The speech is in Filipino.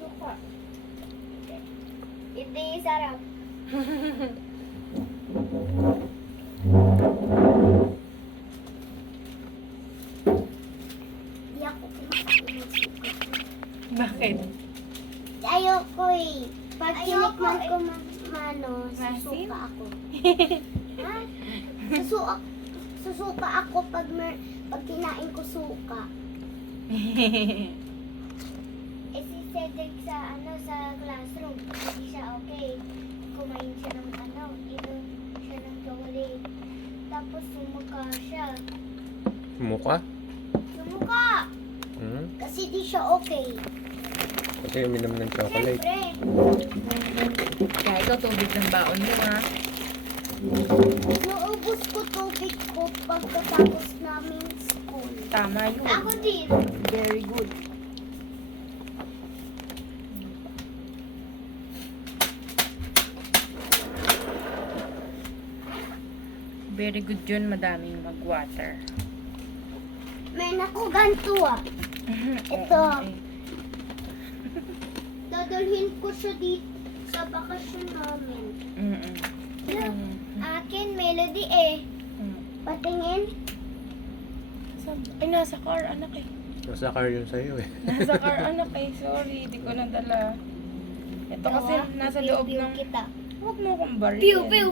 Suka. Hindi sarap. Di ako kumakain ng suka. Bakit? Ayoko eh. Pag Ayoko tinikman eh. ko mano, Masin? susuka ako. Ha? Susuka ako pag kinain ko suka. Eh si Cedric sa sa classroom, hindi siya okay. Kumain siya ng inom siya ng chocolate. Tapos sumuka siya. Mukha? Sumuka! Hmm? Kasi di siya okay. Kasi uminom ng chocolate. Siyempre, Kaya ikaw tubig ng baon mo ha. naubos ko tubig ko pagkatapos namin school. Tama yun. Ako din. Very good. Very good yun, madaming mag-water. May nakuganto ah. Ito. Okay. Dadalhin ko siya dito sa bakasyon namin. Mm-mm. Look, akin melody eh. Mm. Patingin. Ay, nasa car, anak eh. Nasa car yun sa'yo eh. Nasa car, anak eh. Sorry, di ko nadala. Ito kasi nasa loob ng... Kita. Huwag mo akong baril. Pew, pew.